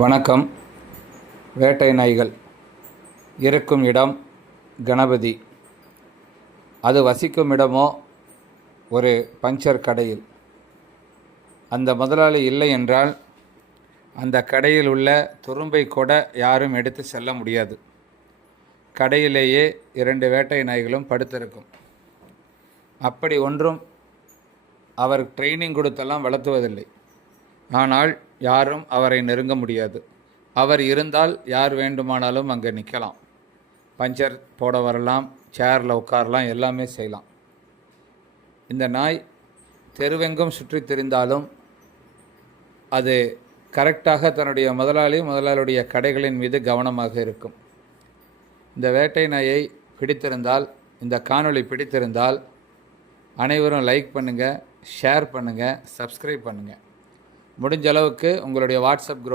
வணக்கம். வேட்டை நாய்கள் இருக்கும் இடம் கணபதி. அது வசிக்கும் இடமோ ஒரு பஞ்சர் கடையில். அந்த முதலாளி இல்லை என்றால் அந்த கடையில் உள்ள துரும்பை கூட யாரும் எடுத்து செல்ல முடியாது. கடையிலேயே 2 வேட்டை நாய்களும் படுத்திருக்கும். அப்படி ஒன்றும் அவர் ட்ரைனிங் கொடுத்தெல்லாம் வளர்த்துவதில்லை. ஆனால் யாரும் அவரை நெருங்க முடியாது. அவர் இருந்தால் யார் வேண்டுமானாலும் அங்கே நிற்கலாம். பஞ்சர் போட வரலாம், சேரில் உட்காரலாம், எல்லாமே செய்யலாம். இந்த நாய் தெருவெங்கும் சுற்றி திரிந்தாலும் அது கரெக்டாக தன்னுடைய முதலாளியுடைய கடைகளின் மீது கவனமாக இருக்கும். இந்த வேட்டை நாயை பிடித்திருந்தால், இந்த காணொளி பிடித்திருந்தால் அனைவரும் லைக் பண்ணுங்கள், ஷேர் பண்ணுங்கள், சப்ஸ்கிரைப் பண்ணுங்கள். முடிஞ்ச அளவுக்கு உங்களுடைய வாட்ஸ்அப் குரூப்